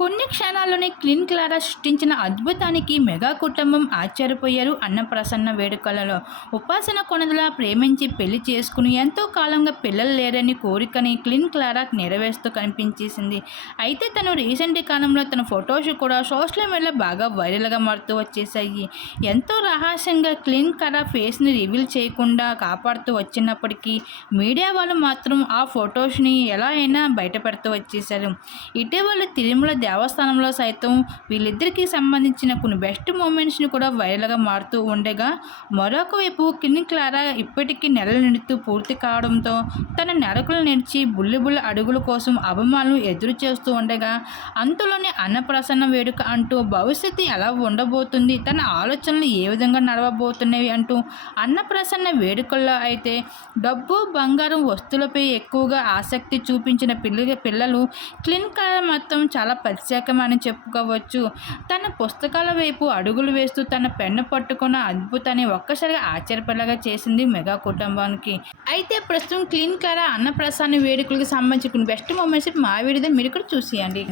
కొన్ని క్షణాల్లోనే clean Clara సృష్టించిన అద్భుతానికి mega కుటుంబం ఆశ్చర్యపోయారు అన్నప్రసన్న వేడుకలలో. ఉపాసన కొనదలా ప్రేమించి పెళ్ళి చేసుకుని ఎంతో కాలంగా పిల్లలు లేరని కోరికని క్లీన్ క్లారా నెరవేరుస్తూ కనిపించేసింది. అయితే తను రీసెంట్ కాలంలో తన ఫొటోస్ కూడా సోషల్ మీడియాలో బాగా వైరల్గా మారుతూ వచ్చేసాయి ఎంతో రహస్యంగా క్లీన్ క్లారా ఫేస్ని రివీల్ చేయకుండా కాపాడుతూ వచ్చినప్పటికీ మీడియా వాళ్ళు మాత్రం ఆ ఫొటోస్ని ఎలా అయినా బయటపెడుతూ వచ్చేసారు ఇటీవల తిరుమల దేవస్థానంలో సైతం వీళ్ళిద్దరికీ సంబంధించిన కొన్ని బెస్ట్ మూమెంట్స్ని కూడా వైరల్గా మారుతూ ఉండగా మరొక వైపు కిన్ని క్లారా ఇప్పటికీ నెల నిండుతూ పూర్తి కావడంతో తన నెరకులు నిడిచి బుల్లి బుల్లి అడుగుల కోసం అభిమానులు ఎదురు చేస్తూ ఉండగా అంతలోనే అన్నప్రసన్న వేడుక అంటూ భవిష్యత్తు ఎలా ఉండబోతుంది తన ఆలోచనలు ఏ విధంగా నడవబోతున్నవి అంటూ అన్నప్రసన్న వేడుకల్లో అయితే డబ్బు బంగారం వస్తువులపై ఎక్కువగా ఆసక్తి చూపించిన పిల్ల పిల్లలు క్లిన్ కలర్ మొత్తం చాలా ప్రత్యేకమని చెప్పుకోవచ్చు. తన పుస్తకాల వైపు అడుగులు వేస్తూ తన పెన్ను పట్టుకున్న అద్భుతాన్ని ఒక్కసారిగా ఆశ్చర్యపడేలాగా చేసింది మెగా కుటుంబానికి. అయితే ప్రస్తుతం క్లీన్ కలర్ అన్నప్రసాద వేడుకలకు సంబంధించిన బెస్ట్ మూమెంట్స్ మా వీడియో మీరు కూడా చూసేయండి.